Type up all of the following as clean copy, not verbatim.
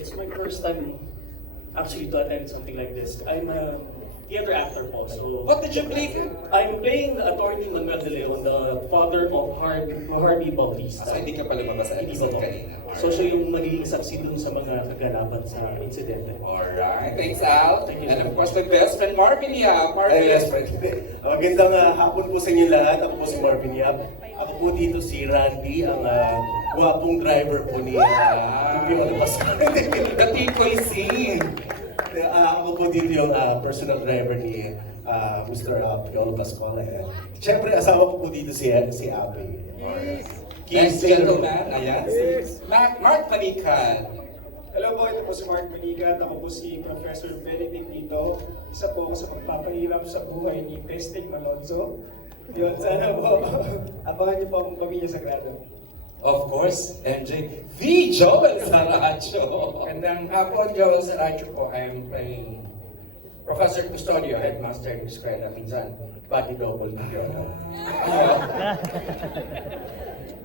It's my first time actually to attend something like this. I'm a theater actor po, so What did you play? I'm playing Attorney Manuel De Leon, the father of Harvey Bautista. So hindi ka pala mabasa Hindi episode ba po? kanina. So siya yung magiging saksi dun sa mga kaganapan sa insidente. Alright, thanks Al. Thank you. And of course, the best friend Marvin Yap. Ay, yes, friend. Magandang hapon po sa inyo lahat. Ako po si Marvin Yap. Ako po dito si Randy, ang gwapong driver po ni Piolo Pascual. The Tikoy scene. Ako po dito yung personal driver ni Mr. Piolo Pascual. Siyempre, asawa ko po dito si Abe. Next gentleman, ayan, si Mark Panikan. Hello po, ito po si Mark Manigat. Ako po si Professor Benedict dito. Isa po ako sa magpapahirap sa buhay ni Pesting Malonzo. Yun, sana po. Abangan niyo po akong Pamilya Sagrado. Of course, MJ, the Joel Saracho. Magandang hapon, Joel Saracho po. I am playing Professor Custodio, Headmaster ng eskwela. Minsan, body double yun.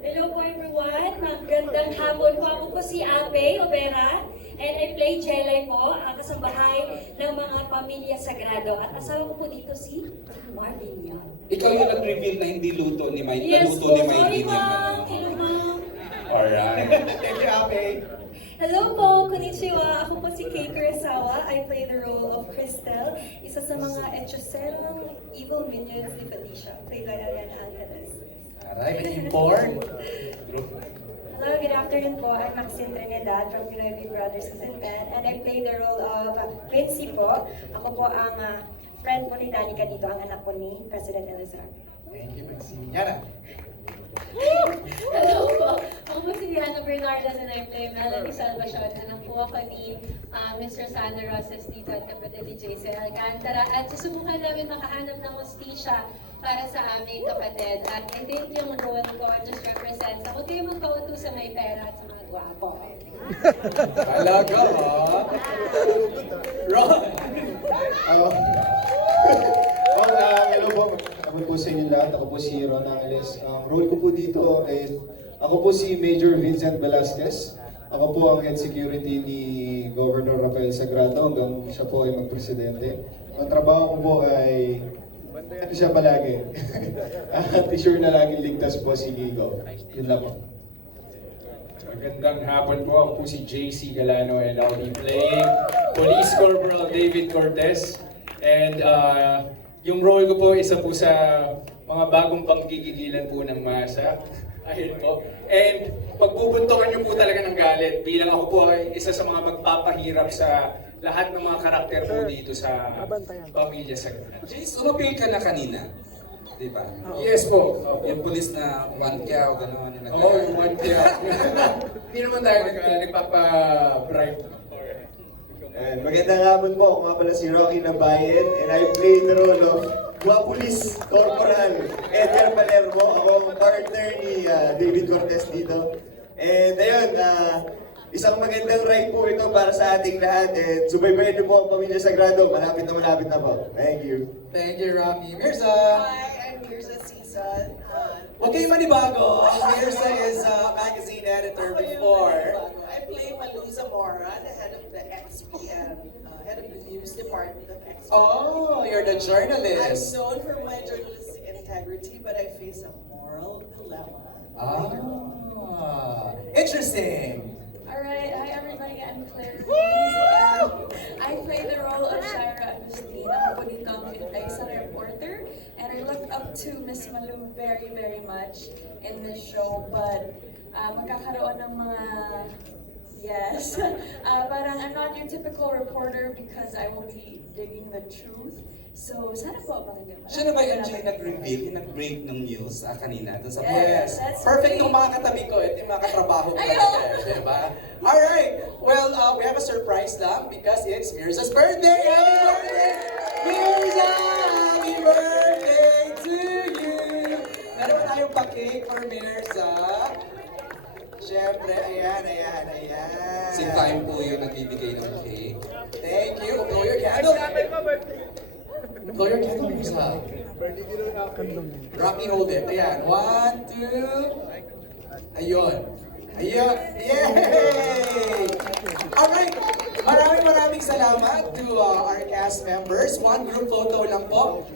Hello po everyone, magandang hapon po. Ako po si Ape Obera and I play Jelay po, ang kasambahay ng mga Pamilya Sagrado. At asawa ko po dito si Marvin Yan. Ikaw yung nag-reveal na hindi luto ni Mike. Yes Naluto po, ni Mike sorry din yung ma'am. ano. Hello ma'am. Alright. Thank you, Ape. Hello po, konnichiwa. Ako po si Kei Kurosawa. I play the role of Cristel, isa sa mga hechicerong evil minions ni Felicia, played by Ariana Angeles. Alright, Inborn. Hello, good afternoon po. I'm Maxine Trinidad from Pinoy Big Brothers Season 10 and I play the role of Quincy po. Ako po ang friend po ni Danica dito, ang anak po ni President Elizar. Thank you, Maxine. Yana. Hello po. Ako po si Diana Bernardes and I play Melanie Salvacion. Anak po ako ni Mr. Sana Rosas dito at kapatid ni Jason Alcantara. At susubukan namin makahanap ng hostisya para sa aming kapatid. At I think yung role ko just represents ako kayo magpauto sa may pera at sa mga gwapo. Talaga ha? Ron! Hello po. Ako po sa inyo lahat. Ako po si Ron Angeles. Ang role ko po dito is, ako po si Major Vincent Velasquez. Ako po ang head security ni Governor Rafael Sagrado hanggang siya po ay magpresidente. Ang trabaho ko po ay, ano siya palagi? At sure na laging ligtas po si Ligo. Yun lang po. Magandang hapon po. Ako po si JC Galano and I'll be playing Police Corporal David Cortez. And yung role ko po, isa po sa mga bagong panggigigilan po ng masa. Ayun po. And pagbubuntokan niyo po talaga ng galit bilang ako po ay isa sa mga magpapahirap sa lahat ng mga karakter po dito sa Pamilya Sagrado. Jace, umapil ka na kanina. Di ba? Yes po. Yung pulis na one kya o gano'n. Oo, yung one kaya. Hindi naman tayo nagpapa-bribe. Magandang hapon po. Ako nga pala si Rocky Nabayan and I play the role of Police Corporal Edgar Palermo. Ako ang partner ni David Cortez dito. And ayun, isang magandang ride po ito para sa ating lahat. And subaybayan niyo po ang Pamilya Sagrado. Malapit na po. Thank you. Thank you, Rocky. Mirza! Hi, I'm Mirza Season. Huwag kayong manibago. Mirza is a magazine editor before. I play Malu Zamora, the head of the XPM, head of the news department of XPM. Oh, you're the I'm journalist. known for my journalistic integrity, but I face a moral dilemma. Ah, interesting. Alright, hi everybody, I'm Claire Ruiz and I play the role of Shira Agustin. Ako po dito ang isang reporter and I look up to Miss Malu very, very much in this show. But magkakaroon ng mga, yes, parang I'm not your typical reporter because I will be digging the truth. So, sana po abangan niyo. Siya na ba yung MJ nag-reveal, yung nag-break ng news kanina dun sa Yes, press? that's Perfect me. nung mga katabi ko, ito yung mga katrabaho ko Ayaw. talaga, di ba? Alright, well, we have a surprise lang because it's Mirza's birthday! Happy birthday! Mirza! Happy birthday to you! Meron ba tayong pa-cake for Mirza? Siyempre, ayan. Si Time po yung nagbibigay ng cake. Thank you. Blow your candle. Blow your candle, Mirza. Rocky, hold it. Ayan. 1, 2. Ayun. Ayun. Yay! Alright. maraming salamat to our cast members. One group photo lang po.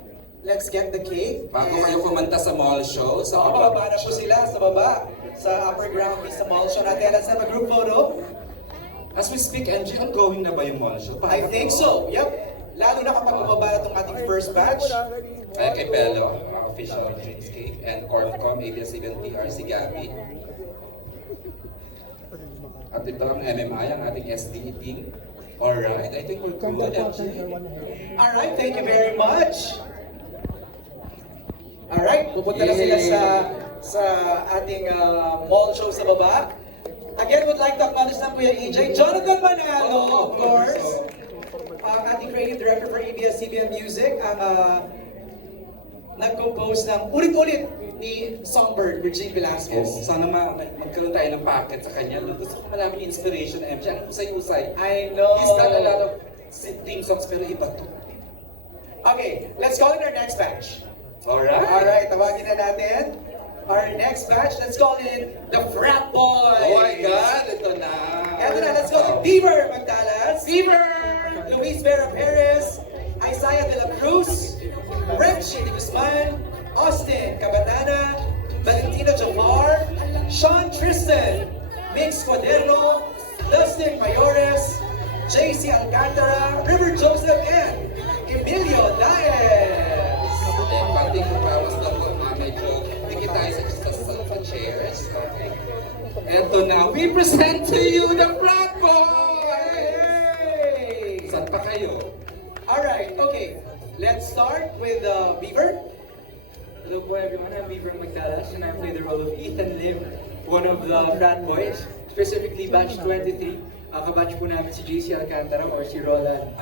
Let's get the cake. Bago kayo kumanta sa mall show, So, bababa na po sila sa baba. Sa upper ground sa mall show natin. Let's have a group photo. as we speak, MJ, ongoing na ba yung mall show? I think so. Yep. Lalo na kapag bumaba na itong ating first batch. Kaya kay Bello, mga official of Dreamscape, and Corpcom, ABS-CBN-PR, si Gabby. At ito ang MMI, ang ating SDE team. Alright, I think we're good, MJ. Alright, thank you very much. Alright, pupunta na sila sa ating mall show sa baba. Again, would like to acknowledge na Kuya EJ, Jonathan Manalo, of course. Ang ating creative director for ABS-CBN Music, ang nag-compose ng ulit-ulit ni Songbird, Regine Velasquez. Sana magkaroon tayo ng packet sa kanya. Gusto ko malaman yung inspiration, MJ. Ang usay-usay. I know. He's got a lot of theme songs, pero iba to. Okay, let's call in our next batch. Alright. Alright, tawagin na natin. Our next batch, let's call in the Frat Boys. Oh my God, ito na. Eto na, let's call in Beaver Magdalas. Fever! Luis Vera Perez, Isaiah De La Cruz, Renchi De Guzman, Austin Cabatana, Valentino Jafar, Sean Tristan, Mix Cuaderno, Dustin Mayores, JC Alcantara, River Joseph, and Emilio Daez. Konting bawas lang po, medyo dikit tayo sa chairs. Okay. Eto na, we present to you the Frat Boys! Saan pa kayo? Alright, okay. Let's start with Beaver. Hello po everyone, I'm Beaver Magdalas and I play the role of Ethan Lim, one of the Frat Boys, specifically batch 23. Kabatch po namin si JC Alcantara or si Roland.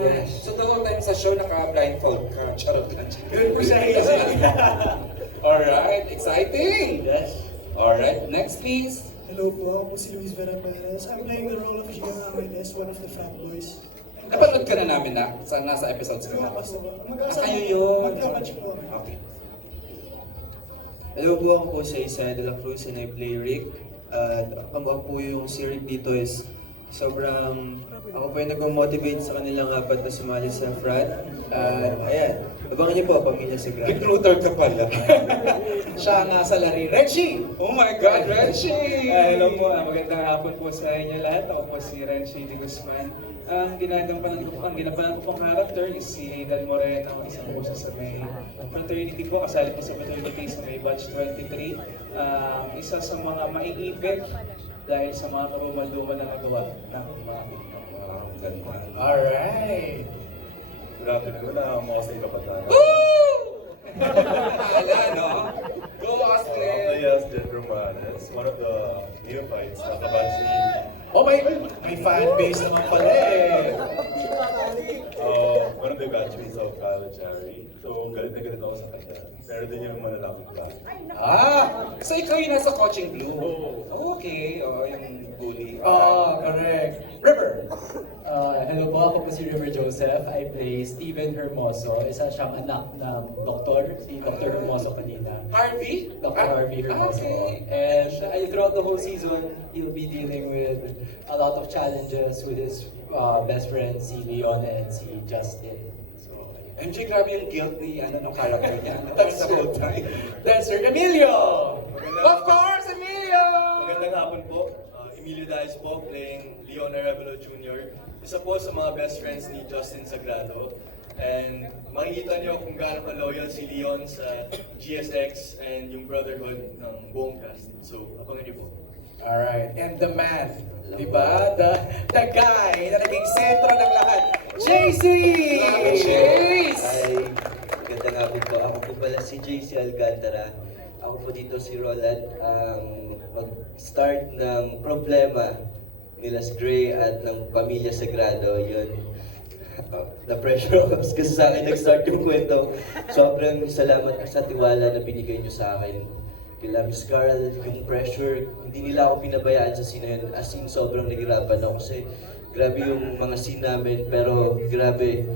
Yes. So the whole time sa show, naka-blindfold ka. Charot lang. Good po sa hazy. Alright, exciting! Yes. Alright, next please. Hello po, ako po si Luis Vera Perez. I'm playing the role of Gio Ramirez, one of the Frat Boys. Napanood ka na namin na sa nasa episodes ko. Kayo yun. Magkabatch po. Okay. Hello po, ako po si Isaiah De La Cruz and I play Rick. At ang po yung si Rick dito is sobrang, ako po yung nag-motivate sa kanilang apat na sumali sa frat. At ayan, abangan niyo po, Pamilya Sagrado. Recruiter ka pala. Siya nga sa lari. Renchi! Oh my God, Reggie! Hello po, magandang hapon po sa inyo lahat. Ako po si Renchi De Guzman. Ang ginampanan ko pong character is si Dan Moreno, isang puso sa may fraternity ko, kasali po sa fraternity sa may batch 23. Isa sa mga maiipit dahil sa mga karumal-dumal na nagawa ng mga Alright. Good afternoon, mga sa kapatana. Hala, no? Go, Austin! Yes, Jet Romanes, one of the neophytes na kabatch ni Oh, may fan base naman pala eh. one of the batchmates of Kyle Cherry. So, galit na galit ako sa kanya. Pero din yung malalapit ka. So ikaw yung nasa coaching blue? Oh, okay. Yung bully. Correct. River. Hello po, ako po si River Joseph. I play Steven Hermoso. Isa siyang anak ng doktor, si Dr. Hermoso kanina. Harvey? Dr. Harvey Hermoso. Okay. And throughout the whole season, he'll be dealing with a lot of challenges with his best friends, si Leon and si Justin. So, MJ, grabe yung guilt ni ng character niya. That's the whole time. That's Sir Emilio. Of course, Emilio! Magandang hapon po. Emilio Diaz po, playing Leon Arevalo Jr. Isa po sa mga best friends ni Justin Sagrado. And makikita niyo kung gaano ka-loyal si Leon sa GSX and yung brotherhood ng buong cast. So, abangan niyo po. Alright, and the man, di ba? The guy na naging sentro ng lahat. JC! Chase! Ay, magandang hapon po. Ako po pala si JC Alcantara. Ako po dito si Roland, ang mag-start ng problema nila Gray at ng Pamilya Sagrado. Yun, na-pressure ako kasi sa akin nag-start yung kwento. Sobrang salamat sa tiwala na binigay niyo sa akin. Kila Miss Carl, yung pressure, hindi nila ako pinabayaan sa scene na yun. As in, sobrang nagirapan ako kasi grabe yung mga scene namin. Pero grabe,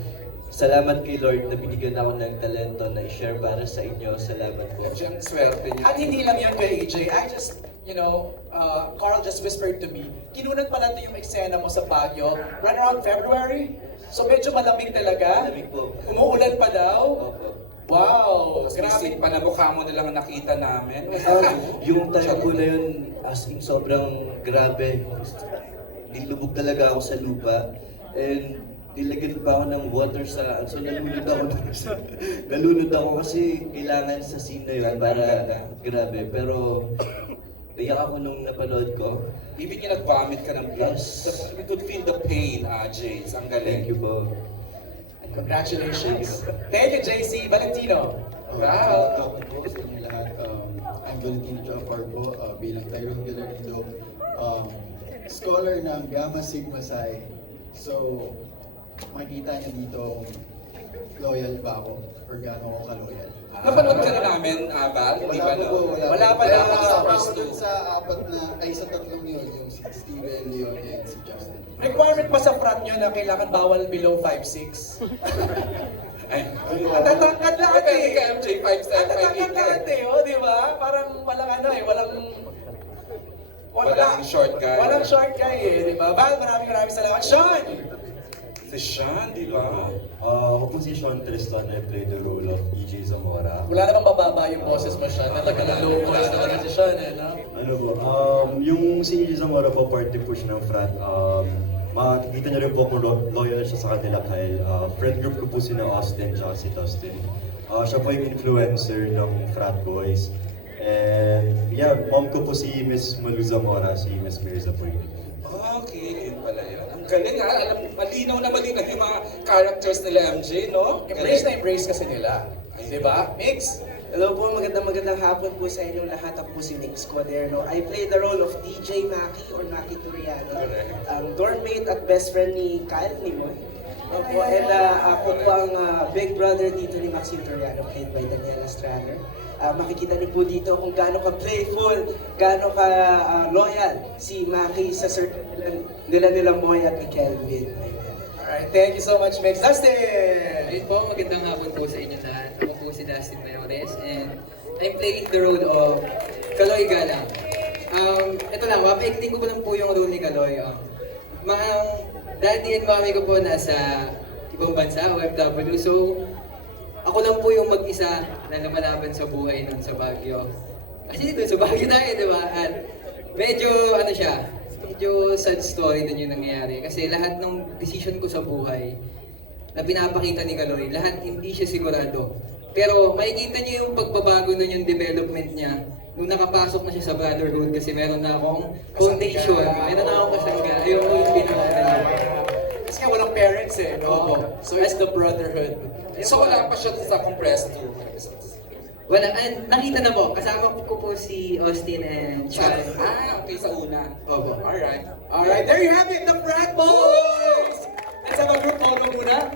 salamat kay Lord na binigyan ako ng talento na i-share para sa inyo. Salamat po. MJ, ang swerte niya. At hindi lang yan kay EJ. I just Carl just whispered to me, kinunan pala ito yung eksena mo sa Baguio, right around February. So medyo malamig talaga. Malamig po. Umuulan pa daw. Opo. Wow, Grabe grabe. pa na mukha mo na lang ang nakita namin. Yung time ko na yun, as in sobrang grabe. Nilubog talaga ako sa lupa. And nilagyan pa ako ng water sa... So nalunod ako dun sa... Nalunod ako kasi kailangan sa scene na yun para... Grabe. Pero... Iyak ako nung napanood ko. Even yung nag-vomit ka ng blood, Yes. we could feel the pain, James. Ang galing. Thank you po. Congratulations. Thank you, JC. Valentino. Wow. Po sa inyo lahat. I'm Valentino Jafar po, bilang Tyrone Gallardo, scholar ng Gamma Sigma Psi. So, makikita niyo dito kung loyal ba ako or gaano ako ka-loyal. Napanood ka na namin, Val? Hindi ba Wala no? po, Wala pa Wala na. pa sa Kasama first ko two. dun sa apat na, ay sa tatlong yun, yung si Steven, Leon, and si Justin. Requirement pa sa front nyo na kailangan bawal below 5'6"? Ay, Matatangkad lahat Depende eh. ka, MJ, 5'7", Matatangkad lahat eh, di ba? Parang walang walang... Walang short guy. Walang short guy eh, di ba? Val, maraming salamat. Sean! Si Sean, di ba? Ako po si Sean Tristan. I play the role of EJ Zamora. Wala namang bababa yung boses mo, Sean. Talagang low voice talaga si Sean eh, no? Ano po, yung si EJ Zamora po, party push ng frat. Makikita niyo rin po kung loyal siya sa kanila dahil friend group ko po sina Austin at si Dustin. Siya po yung influencer ng frat boys. And yeah, mom ko po si Miss Malu Zamora, si Miss Mirza po yun. Okay, yun pala yun. Ang galing ha, alam, malinaw na malinaw yung mga characters nila MJ, no? Embrace kasi nila. Di ba? Mix! Hello po, magandang hapon po sa inyong lahat. Ako po si Nick Squaderno. I play the role of DJ Maki or Maki Turiano. Dormmate at best friend ni Kyle Nimoy. Opo, and ako po ang big brother dito ni Maxine Turiano, played by Daniela Strader. Makikita niyo po dito kung gaano ka playful, gaano ka loyal si Maki sa circle nila Moy at ni Kelvin. Alright, thank you so much, Mix. Dustin! Ayun po, magandang hapon po sa inyo lahat. Ako po si Dustin Mayores and I'm playing the role of Kaloy Galang. Ito lang, mapaikting ko po lang po yung role ni Kaloy. Mga daddy and mommy ko po nasa ibang bansa, OFW, so ako lang po yung mag-isa na lumalaban sa buhay nun sa Baguio. Kasi dito sa Baguio tayo, di ba? At medyo, medyo sad story din yung nangyayari. Kasi lahat ng decision ko sa buhay na pinapakita ni Kaloy, lahat hindi siya sigurado. Pero makikita niyo yung pagbabago nun yung development niya nung nakapasok na siya sa brotherhood kasi meron na akong foundation, meron na akong kasangga. Ayun po yung pinakita niya. Kasi nga walang parents eh, no? So it's the brotherhood. So wala pa siya sa compressed 2 episodes. Wala, nakita na po. Kasama ko po si Austin and Sean. Okay, sa una. Opo. Alright. Alright, there you have it, the Frat Boys! Let's have a group photo muna.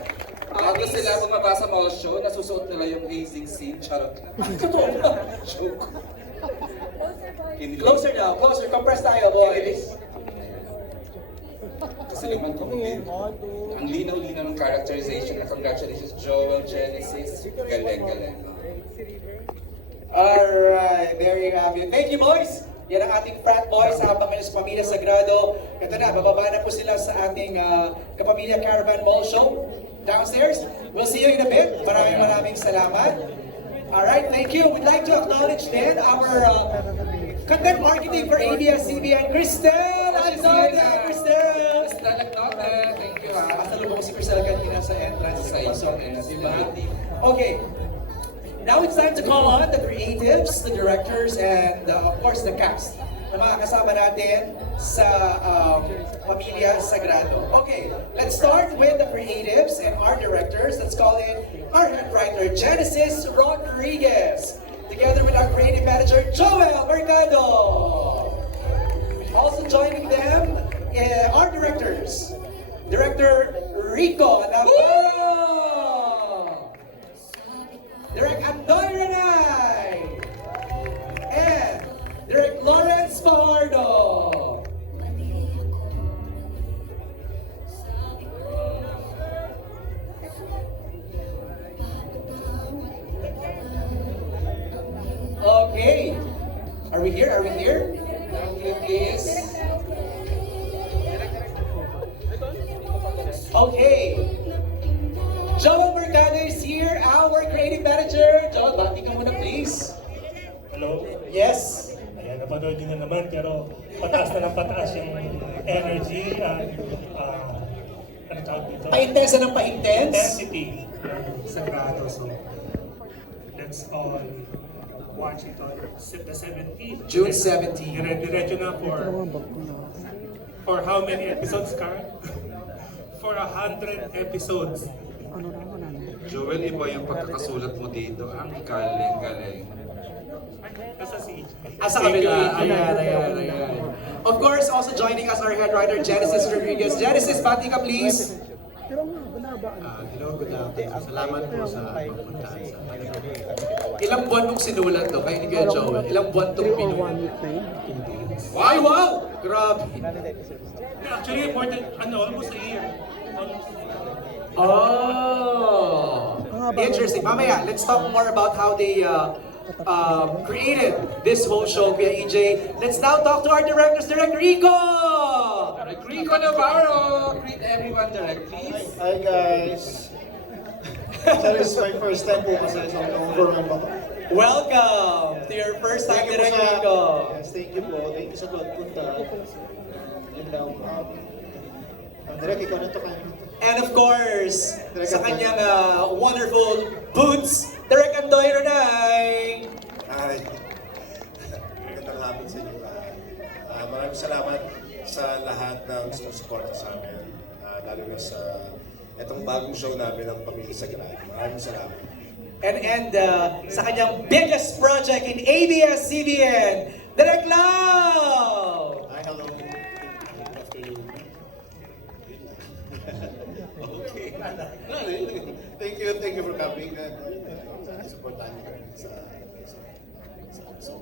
Bago sila bumaba sa mall show, nasusuot nila yung hazing scene. Charot na. Totoo na. Joke. Closer now, closer. Compress tayo, boys. Kasi naman ko, ang linaw-linaw ng characterization. Congratulations, Joel, Genesis. Galing. Alright, there you have it. Thank you, boys! Yan ang ating Frat Boys sa Pamilya Pamilya Sagrado. Ito na, bababa na po sila sa ating Kapamilya Caravan Mall Show downstairs. We'll see you in a bit. Maraming salamat. Alright, thank you. We'd like to acknowledge then our content marketing for ABS-CBN, Cristel! Agnota! Cristel! Thank you ha. Pasalubong si Cristel kanina sa entrance Sa sa isang diba? Okay. Now it's time to call on the creatives, the directors, and of course the cast na mga kasama natin sa Pamilya Sagrado. Okay, let's start with the creatives and our directors. Let's call in our head writer, Genesis Rodriguez, together with our creative manager, Joel Mercado. Also joining them, our directors, Director Rico Navarro, Direct Andoy Renay, and Direct Lawrence Fajardo. Okay, are we here? please. Okay. Joel Mercado is here, our creative manager. Joel, bati ka muna please. Hello? Yes. Ayan, napanood nyo na naman, pero pataas na ng pataas yung energy at ano tawag dito? Pa-intense na ng pa-intense. Intensity. Sagrado. So, let's all watch it on the 17th. June 17. Dire-diretso na for how many episodes, Carl? For 100 episodes. Joel, iba yung pagkakasulat mo dito. Ang galing-galing. Nasa si Sa kabila. Ayan. Of course, also joining us our head writer, Genesis Rodriguez. Genesis, bati ka please. Hello, good afternoon. Salamat po sa pagpuntahan sa Ilang buwan mong sinulat to? Kaya ni Kuya Joel, ilang buwan itong pinulat? Ay, wow! Grabe. Actually, important, almost a year. Oh! Interesting. Mamaya, let's talk more about how they created this whole show, Kuya EJ. Let's now talk to our directors, Direct Rico! Rico Navarro! Greet everyone directly. Hi guys! So this is my first time po kasi sa overwhelm ako. Welcome to your first time, Direct Rico. Yes, thank you po. Thank you sa pagpunta. Yun lang. Direk, ikaw na to kayo. And of course, sa kanyang wonderful boots, Direk Andoy Renay! Hi! Magandang hapon sa inyo lahat. Maraming salamat sa lahat ng sumusuporta sa amin. Lalo na sa itong bagong show namin ng Pamilya Sagrado. Maraming salamat. And sa kanyang biggest project in ABS-CBN, Direk Lau! Hi, hello. Good afternoon. Okay. Thank you for coming. Supportan niyo sa show.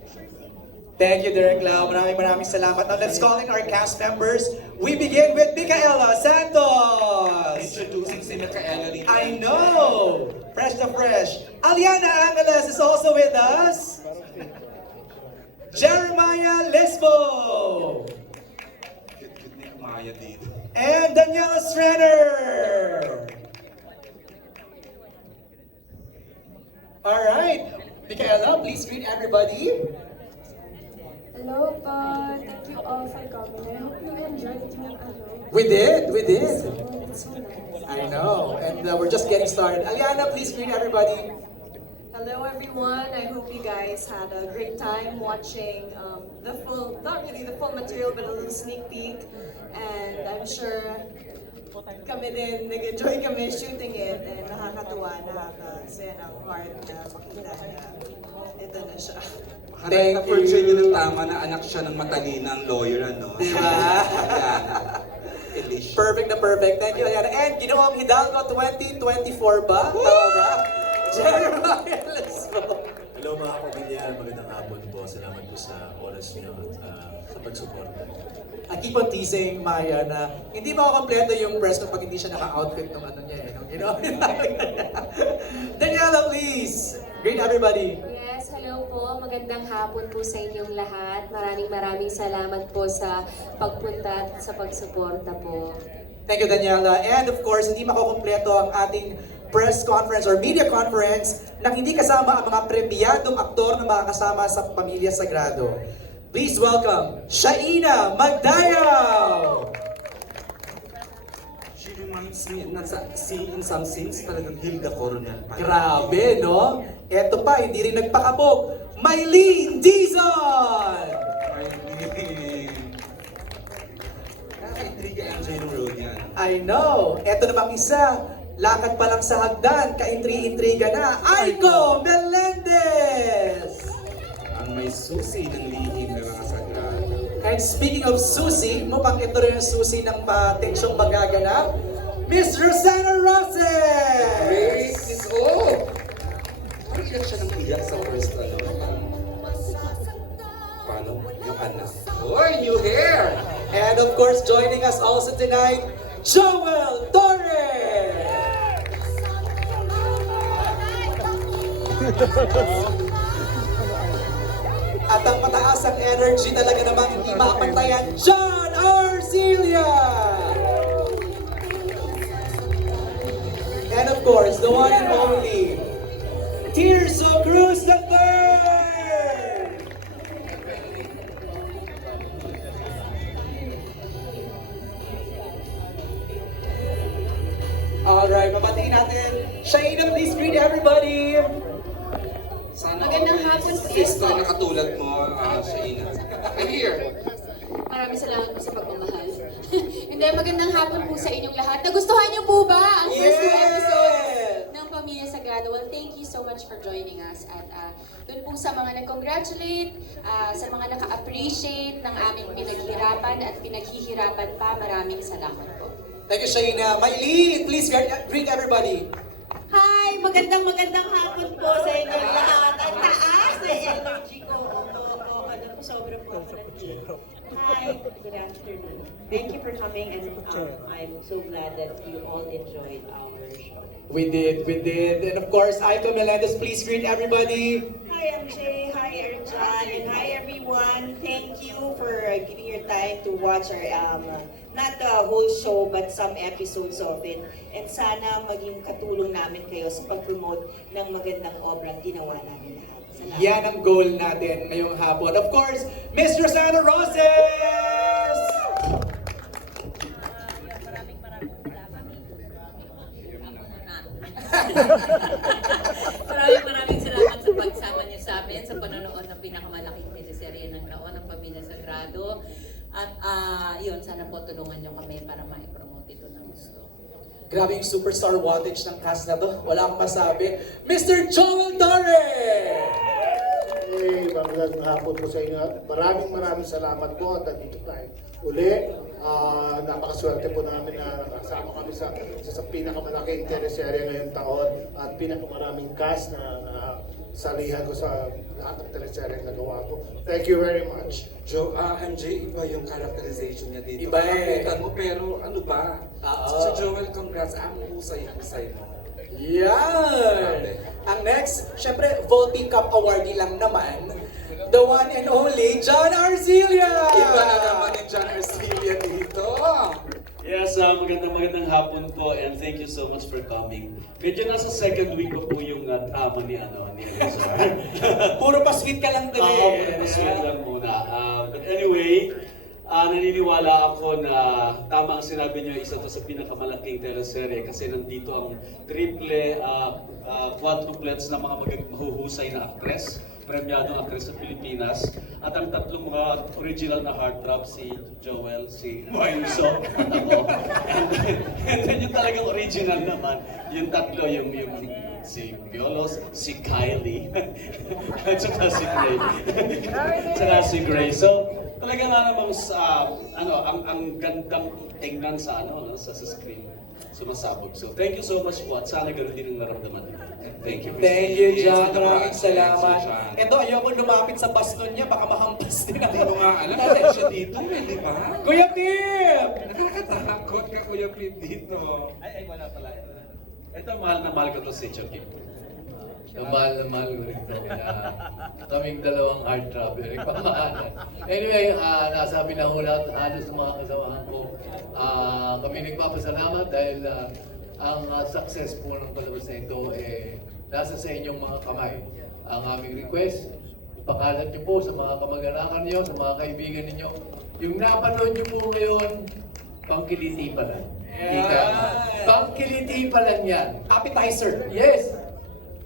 Thank you, Direk Lau. Maraming salamat. Now let's call in our cast members. We begin with Micaela Santos. Introducing si Micaela dito. I know! Fresh na fresh. Aliana Angeles is also with us. Jeremiah Lisbo. Cute ni Maya dito. And Daniela Strenner. All right. Micaela, please greet everybody. Hello po. Thank you all for coming. I hope you enjoyed yung We did. It's so nice. I know. And we're just getting started. Aliana, please greet everybody. Hello everyone. I hope you guys had a great time watching the full, not really the full material, but a little sneak peek. And I'm sure kami din, nag-enjoy kami shooting it. And nakakatuwa, nakakasaya ng heart na makita na ito na siya. Thank you. Appreciate nyo ng tama na anak siya ng matalinang lawyer, ano? Diba? Perfect na perfect. Thank you, Aliana. And Ginoong Hidalgo 2024 ba? Tama ba? Jeremiah Lisbo. Hello mga pamilya, magandang hapon po. Salamat po sa oras niyo at sa pagsuporta. I keep on teasing Maya na hindi makakompleto yung press kapag hindi siya naka-outfit ng ano niya eh. You know? Daniela, please! Greet everybody! Yes, hello po. Magandang hapon po sa inyong lahat. Maraming salamat po sa pagpunta at sa pagsuporta po. Thank you, Daniela. And of course, hindi makakompleto ang ating press conference or media conference nang hindi kasama ang mga premyadong aktor na makakasama sa Pamilya Sagrado. Please welcome Shaina Magdayaw! She reminds me, in some scenes, talagang Hilda Coronel pa. Grabe, no? Eto pa, hindi rin nagpakabog. Mylene Dizon! Nakaka-intriga ang Jane Road yan. I know. Eto namang isa, lakad pa lang sa hagdan, kaintri-intriga na, Aiko Melendez! Ang may susi ng lihim ng mga sagrado. And speaking of susi, mukhang ito rin ang susi ng tensyong magaganap, Miss Rosana Roses! Great is all! Parang iyak siya ng iyak sa first paano? Yung anak. Oy, new hair! And of course, joining us also tonight, Joel Torres! At ang mataas isang energy talaga namang hindi mapantayan, John Arcilla! And of course, the one and only, Tirso Cruz III! Alright, mabatiin natin. Shaina, please greet everybody! Sana Magandang hapon po. Fiesta na katulad mo, Shaina. I'm here. Maraming salamat po sa pagmamahal. Hindi, magandang hapon po sa inyong lahat. Nagustuhan niyo po ba ang first two episodes ng Pamilya Sagrado? Well, thank you so much for joining us. At dun po sa mga nag-congratulate, sa mga naka-appreciate ng aming pinaghirapan at pinaghihirapan pa, maraming salamat po. Thank you, Shaina. Maylene, please greet everybody. Hi! Magandang hapon po sa inyong lahat. Ang taas na energy ko. Sobrang po ako nandito. Hi! Good afternoon. Thank you for coming and I'm so glad that you all enjoyed our show. We did. And of course, Aiko Melendez, please greet everybody. Hi MJ, hi Erjan, and hi everyone. Thank you for giving your time to watch our, not the whole show, but some episodes of it. And sana maging katulong namin kayo sa pag-promote ng magandang obrang ginawa namin lahat. Salamat. Yan ang goal natin ngayong hapon. Of course, Miss Rosana Roses! Maraming salamat sa pagsama niyo sa amin sa panonood ng pinakamalaking teleserye ng taon, ng Pamilya Sagrado. At yun, sana po tulungan niyo kami para ma-promote ito ng gusto. Grabe yung superstar wattage ng cast na to. Wala akong masabi. Mr. Joel Torre! Hey, magandang hapon po sa inyo. Maraming salamat po at nandito tayo uli. Napakaswerte po namin na nakasama kami sa pinakamalaking teleserye ngayong taon at pinakamaraming cast na salihan ko sa lahat ng teleserye na nagawa ko. Thank you very much. MJ, iba yung characterization niya dito. Iba eh. Nakita mo, pero ano ba? Si Joel, congrats. Ang husay mo. Yan! Ang next, syempre, Volpi Cup awardee lang naman. The one and only, John Arcilla! Iba na naman yung John Arcilla dito. Yes, magandang hapon po and thank you so much for coming. Medyo nasa second week ko po yung tama ni Elizar. Puro pa-sweet ka lang din Puro pa-sweet lang muna. But anyway, naniniwala ako na tama ang sinabi niyo, isa to sa pinakamalaking teleserye kasi nandito ang triple, quadruplets na mga mahuhusay na actress, premyadong actress sa Pilipinas, at ang tatlong mga original na heartthrob, si Joel, si Marzo, at ako. And then yung talagang original naman, yung tatlo, yung si Biolos, si Kylie, at saka si Gray. Saka si Gray. So, talaga nga namang ang gandang tingnan sa sa screen. Sumasabog. So, thank you so much po at sana ganoon din ang naramdaman. Thank you. Thank you, John. Maraming salamat. Ito, ayoko lumapit sa baston niya, baka mahampas din ako. Hindi mo nga alam, siya dito di ba? Kuya Pip! Nakakatakot ka, Kuya Pip, dito. Ay, wala pala. Ito, mahal na mahal ko to si Chucky. Mahal ko rin ito. Kaming dalawang hard traveler. Anyway, nasabi na ho lahat halos sa mga kasamahan ko. Kami nagpapasalamat dahil ang success po ng palabas na ito nasa sa inyong mga kamay. Ang aming request, ipakalat niyo po sa mga kamag-anakan niyo, sa mga kaibigan ninyo. Yung napanood niyo po ngayon, pangkiliti pa lang. Pangkiliti pa lang yan. Appetizer. Yes.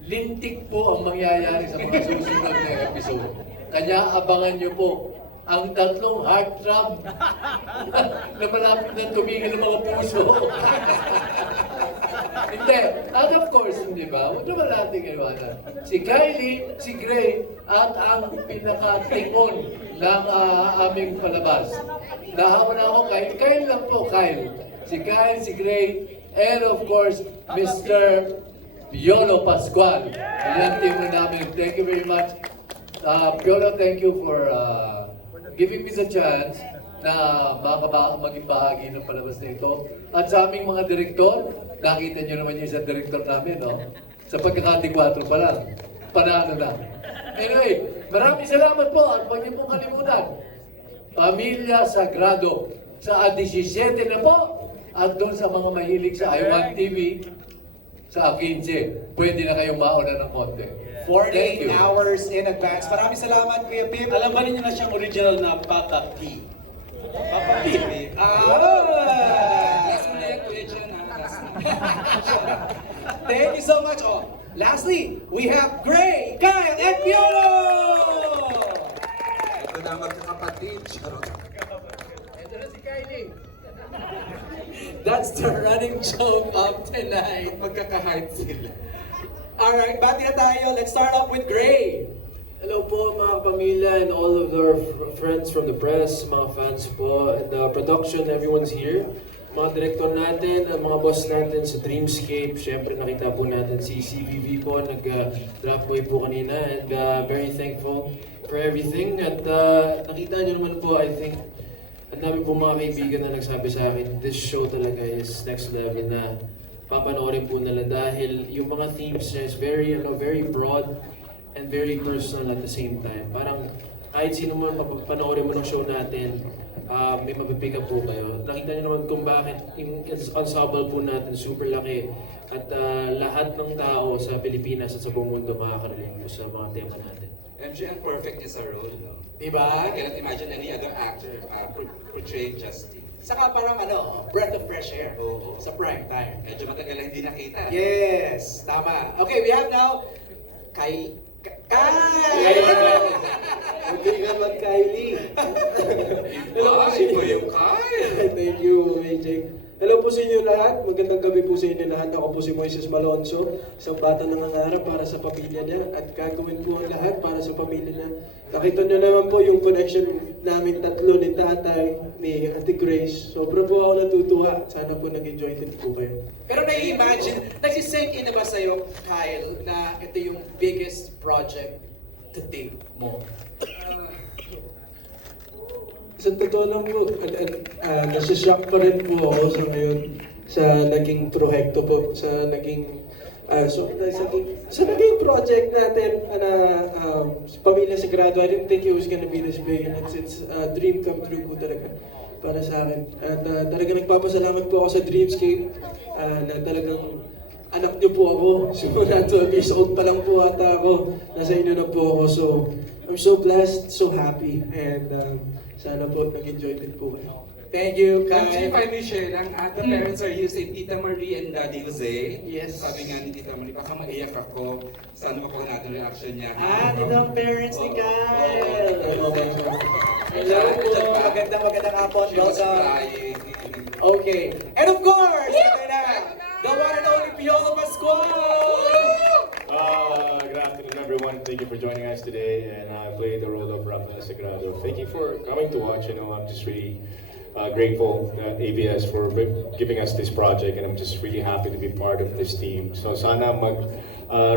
Lintik po ang mangyayari sa mga susunod na episode. Kanya abangan niyo po ang tatlong heartthrob na malapit na tumingin ng mga puso. Hindi. And of course, hindi ba? Huwag naman natin iwanan. Si Kylie, si Gray, at ang pinaka-tikon ng aming palabas. Nahawa na ako, Kyle lang po, Kyle. Si Kyle, si Gray, and of course, Mr. Piolo Pascual. Ilang team na namin. Thank you very much. Piolo, thank you for giving me the chance na maging bahagi ng palabas na ito. At sa aming mga direktor, nakita nyo naman yung isang direktor namin, no? Sa pagkakati 4 pa lang, panalo na. Anyway, Maraming salamat po at huwag niyo pong kalimutan. Pamilya Sagrado sa 17 na po at doon sa mga mahilig sa iWant TV sa 15. Pwede na kayong mauna ng konti. 48 hours in advance. Maraming salamat, Kuya Pip. Alam ba ninyo na siyang original na Papa P? Papa P. Last mo na yan, Kuya John. Thank you so much. Oh, lastly, we have Gray, Kyle, and Piolo! Ito na magkakapatid. Ito na si Kylie. That's the running joke of tonight. Magkaka-hype sila. Alright, bati na tayo. Let's start off with Gray. Hello po mga pamilya and all of our friends from the press, mga fans po, and the production, everyone's here. Mga director natin, mga boss natin sa Dreamscape, syempre nakita po natin si CVV po, nag-drop boy po kanina, and very thankful for everything. At nakita nyo naman po, I think, ang dami po mga kaibigan na nagsabi sa akin, this show talaga is next level na papanoorin po nila dahil yung mga themes niya is very, very broad and very personal at the same time. Parang kahit sino man papanoorin mo ng show natin, may mapipick up po kayo. Nakita niyo naman kung bakit yung ensemble po natin super laki at lahat ng tao sa Pilipinas at sa buong mundo makakarinig po sa mga tema natin. MJ, perfect is a role, no? Diba? I cannot imagine any other actor portraying Justin. Saka parang breath of fresh air sa prime time. Medyo matagal lang hindi nakita. Yes, tama. Okay, we have now Kyle. Hindi ka mag-Kylie. Hello po sa inyo. Thank you, AJ. Hello po sa inyo lahat. Magandang gabi po sa inyo lahat. Ako po si Moises Malonzo, isang bata nangangarap para sa pamilya niya at gagawin po ang lahat para sa pamilya niya. Nakita niyo naman po yung connection namin tatlo ni tatay, ni Ate Grace. Sobra po ako natutuwa. Sana po nag-enjoy din po kayo. Pero nai-imagine, nagsisink in na ba sa'yo, Kyle, na ito yung biggest project to date mo? Sa totoo lang po, nasishock pa rin po ako sa ngayon sa naging proyekto po, sa naging naging project natin na Pamilya Sagrado. I didn't think it was gonna be this big, and it's a dream come true po talaga para sa akin. At talaga nagpapasalamat po ako sa Dreamscape na talagang anak niyo po ako. Simula 12 years old pa lang po ata ako. Nasa inyo na po ako. So, I'm so blessed, so happy, and sana po nag-enjoy din po kayo. Thank you, MJ, if I may share lang, the parents are using Tita Marie and Daddy Jose. Yes. Sabi nga ni Tita Marie, baka maiyak ako. Sana makuha natin reaction niya. Dito ang parents ni Kyle. Hello po. Magandang hapon. Welcome. Okay. And of course, the one and only Piolo Pascual. Good afternoon, everyone. Thank you for joining us today. And I play the role of Rafael Sagrado. Thank you for coming to watch. I'm just really grateful ABS for giving us this project, and I'm just really happy to be part of this team. So sana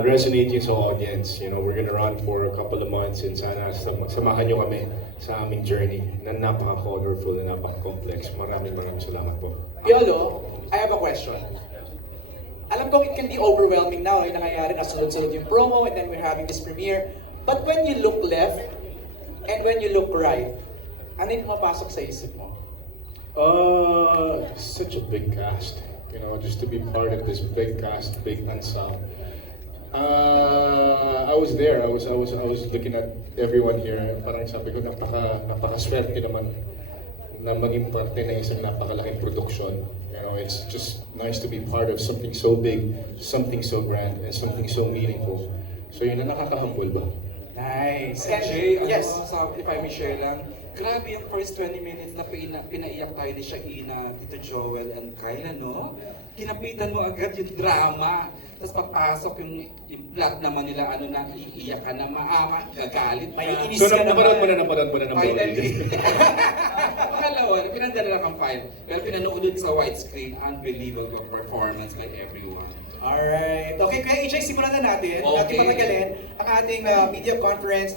resonate yung sa audience. We're gonna run for a couple of months, and sana samahan nyo kami sa aming journey na napaka-colorful, na napaka-complex. Maraming salamat po. Piolo, I have a question. Alam ko it can be overwhelming now, yung nangyayari na sunod-sunod yung promo and then we're having this premiere. But when you look left and when you look right, ano yung pumapasok sa isip mo? Such a big cast. Just to be part of this big cast, big ensemble. I was there. I was looking at everyone here. Parang sabi ko, napaka-swerte naman na maging parte ng isang napakalaking production. It's just nice to be part of something so big, something so grand, and something so meaningful. So yun na, nakaka-humble ba? Nice. MJ, yes. If I may share lang, grabe yung first 20 minutes na pinaiyak tayo ni Shaina, Tito Joel, and Kyle, no? Kinapitan mo agad yung drama. Tapos papasok yung plot naman nila, iiyak ka na, gagalit ka. Maiinis So ka napanood naman. mo na ng Finally. Pangalawa, pinandala kang file. Pero pinanood sa widescreen, unbelievable performance by everyone. Alright. Okay, Kuya AJ, simulan na natin. Okay. Natin patagalin ang ating media conference.